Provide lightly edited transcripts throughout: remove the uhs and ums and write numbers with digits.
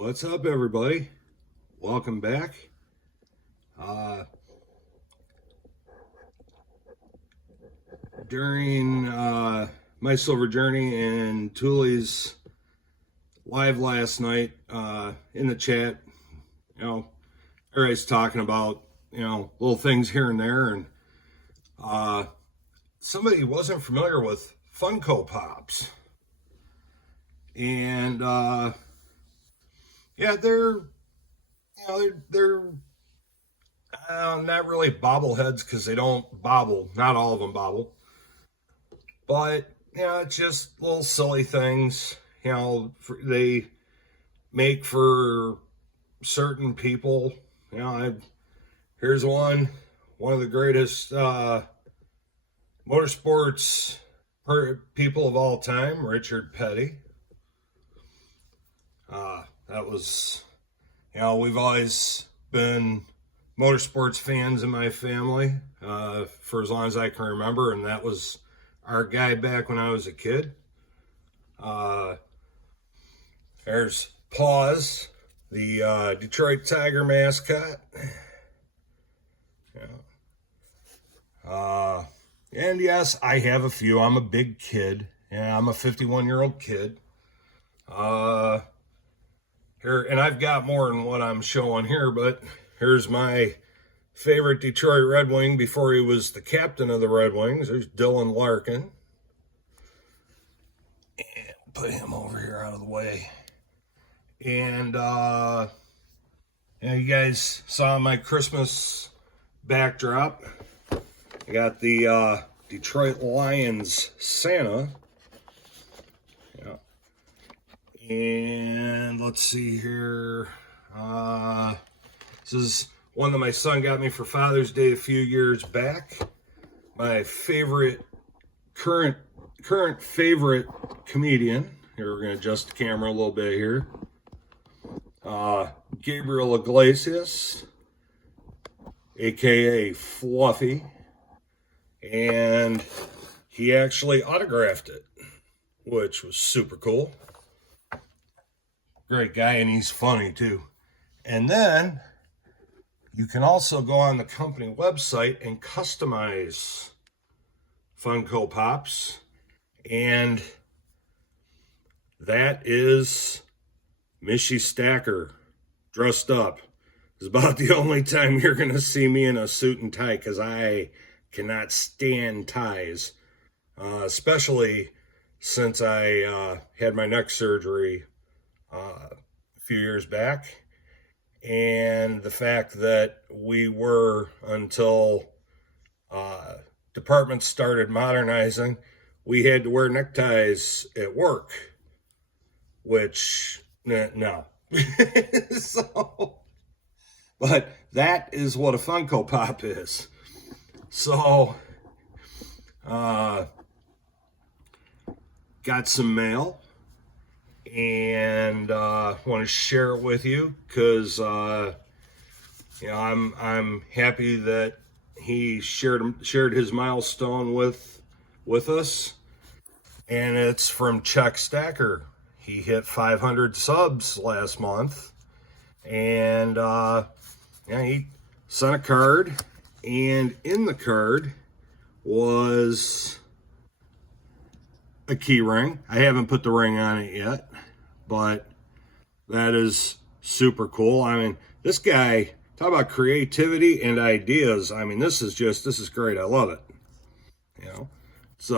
What's up, everybody? Welcome back. During my silver journey and Thule's live last night in the chat, everybody's talking about little things here and there, and somebody wasn't familiar with Funko Pops, and yeah, they're not really bobbleheads because they don't bobble. Not all of them bobble. But, it's just little silly things, they make for certain people. Here's one of the greatest motorsports people of all time, Richard Petty. That was, we've always been motorsports fans in my family for as long as I can remember, and that was our guy back when I was a kid. There's Paws, the Detroit Tiger mascot. And yes, I have a few. I'm a big kid. I'm a 51-year-old kid. Here, and I've got more than what I'm showing here, but here's my favorite Detroit Red Wing before he was the captain of the Red Wings. There's Dylan Larkin. And put him over here out of the way. And you guys saw my Christmas backdrop. I got the Detroit Lions Santa. And let's see here. This is one that my son got me for Father's Day a few years back. My favorite, current favorite comedian. Here, we're going to adjust the camera a little bit here. Gabriel Iglesias, aka Fluffy. And he actually autographed it, which was super cool. Great guy, and he's funny too. And then you can also go on the company website and customize Funko Pops, and that is Mishy Stacker dressed up. It's about the only time you're going to see me in a suit and tie, because I cannot stand ties, especially since I had my neck surgery a few years back, and the fact that we were, until departments started modernizing, we had to wear neckties at work, which no. But that is what a Funko Pop is. So got some mail, and want to share it with you because I'm happy that he shared his milestone with us, and it's from Czech Stacker. He hit 500 subs last month, and he sent a card, and in the card was a key ring. I haven't put the ring on it yet, but that is super cool. I mean, this guy, talk about creativity and ideas. I mean, this is great. I love it. It's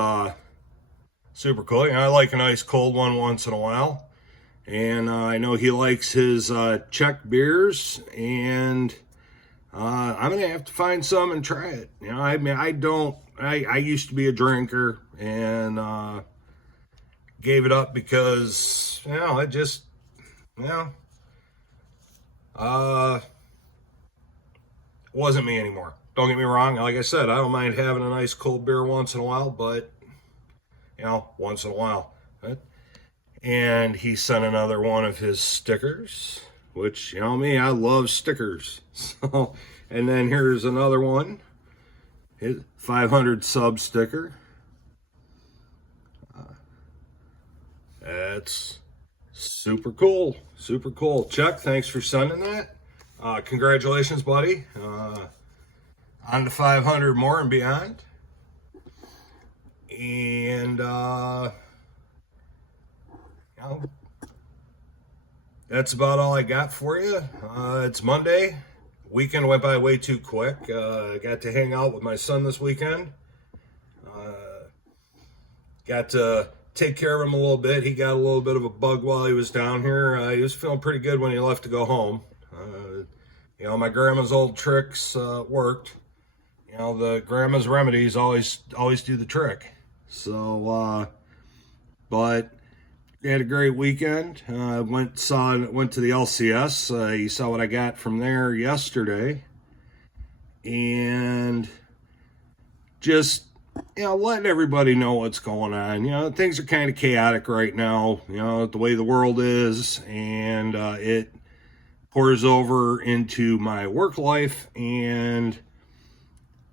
super cool. I like a nice cold one once in a while. And I know he likes his Czech beers, and I'm going to have to find some and try it. I mean, I used to be a drinker, and gave it up because, it just, wasn't me anymore. Don't get me wrong. Like I said, I don't mind having a nice cold beer once in a while, but, once in a while. And he sent another one of his stickers, which, me, I love stickers. So, and then here's another one, his 500 sub sticker. That's Super cool. Super cool. Chuck, thanks for sending that. Congratulations, buddy. On to 500 more and beyond. And, you know, that's about all I got for you. It's Monday. Weekend went by way too quick. I got to hang out with my son this weekend. Got to take care of him a little bit. He got a little bit of a bug while he was down here. He was feeling pretty good when he left to go home. You know, my grandma's old tricks worked. You know, the grandma's remedies always do the trick. So, but we had a great weekend. Went to the LCS. You saw what I got from there yesterday, and just, you know, letting everybody know what's going on. You know, things are kind of chaotic right now, you know, the way the world is, and it pours over into my work life, and,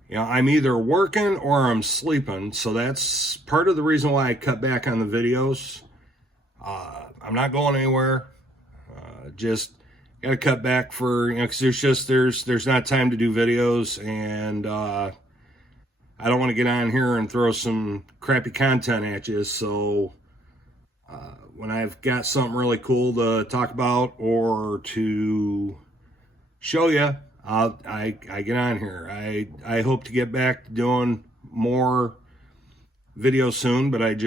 you know, I'm either working or I'm sleeping, so that's part of the reason why I cut back on the videos. I'm not going anywhere, just got to cut back for, you know, because there's not time to do videos, and I don't want to get on here and throw some crappy content at you. So when I've got something really cool to talk about or to show you, I get on here. I hope to get back to doing more videos soon, but like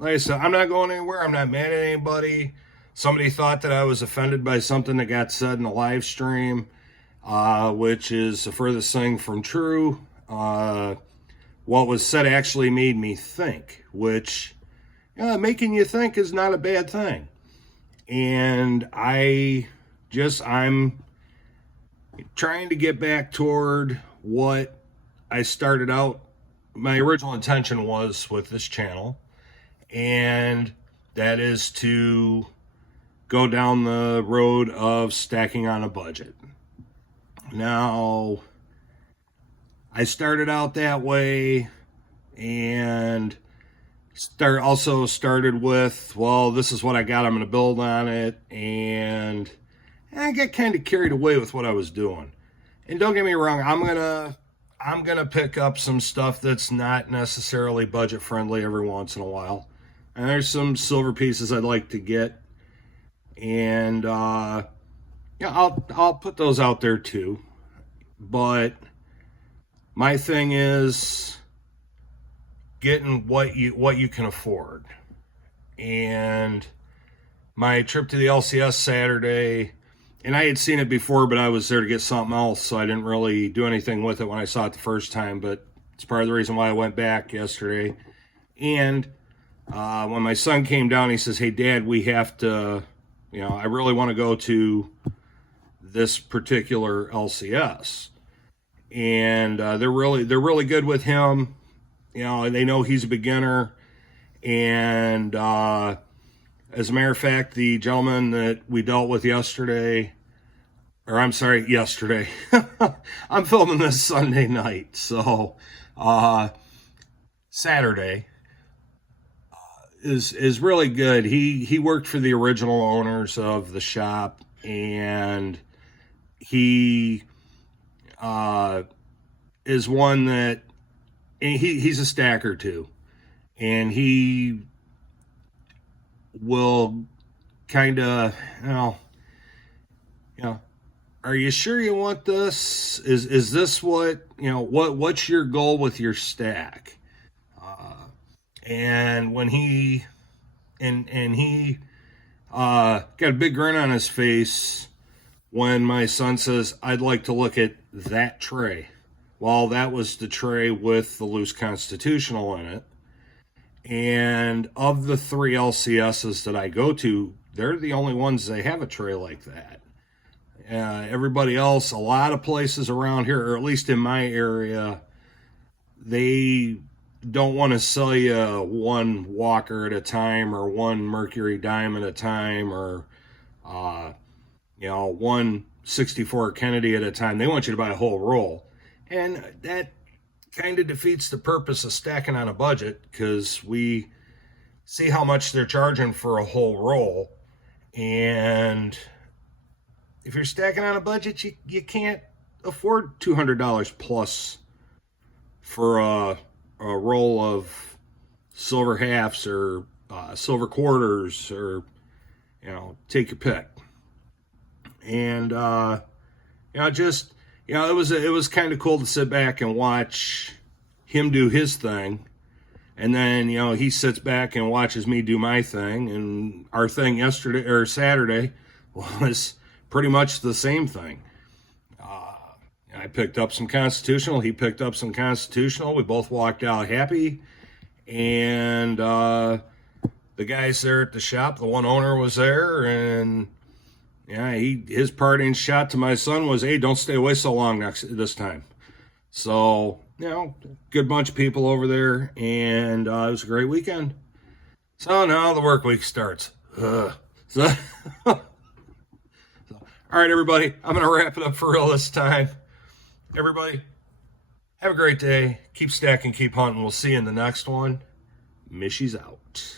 I said, I'm not going anywhere. I'm not mad at anybody. Somebody thought that I was offended by something that got said in the live stream, which is the furthest thing from true. What was said actually made me think, which, making you think is not a bad thing. And I'm trying to get back toward what I started out, my original intention was with this channel, and that is to go down the road of stacking on a budget. Now, I started out that way, and also started with, well, this is what I got, I'm going to build on it, and I got kind of carried away with what I was doing. And don't get me wrong, I'm gonna pick up some stuff that's not necessarily budget friendly every once in a while, and there's some silver pieces I'd like to get, and I'll put those out there too. But my thing is getting what you can afford. And my trip to the LCS Saturday, and I had seen it before, but I was there to get something else, so I didn't really do anything with it when I saw it the first time, but it's part of the reason why I went back yesterday. And when my son came down, he says, "Hey, Dad, we have to, I really want to go to this particular LCS." And they're really good with him. They know he's a beginner. And as a matter of fact, the gentleman that we dealt with yesterday, I'm filming this Sunday night, so Saturday is really good. He worked for the original owners of the shop, and he is one that, and he's a stacker too, and he will kind of, are you sure you want this? Is this what's your goal with your stack? And when he got a big grin on his face when my son says, "I'd like to look at that tray." Well, that was the tray with the loose constitutional in it. And of the 3 LCSs that I go to, they're the only ones that have a tray like that. Everybody else, a lot of places around here, or at least in my area, they don't want to sell you one Walker at a time, or one Mercury Dime at a time, or one 64 Kennedy at a time. They want you to buy a whole roll. And that kind of defeats the purpose of stacking on a budget, because we see how much they're charging for a whole roll, And if you're stacking on a budget, you can't afford $200 plus for a roll of silver halves or silver quarters, or take your pick. And it was kind of cool to sit back and watch him do his thing, and then he sits back and watches me do my thing. And our thing yesterday or Saturday was pretty much the same thing. I picked up some Constitutional, he picked up some Constitutional, we both walked out happy. And the guys there at the shop, the one owner was there, and his parting shot to my son was, "Hey, don't stay away so long this time." So, good bunch of people over there, and it was a great weekend. So now the work week starts. So, all right, everybody, I'm going to wrap it up for real this time. Everybody, have a great day. Keep stacking, keep hunting. We'll see you in the next one. Mishy's out.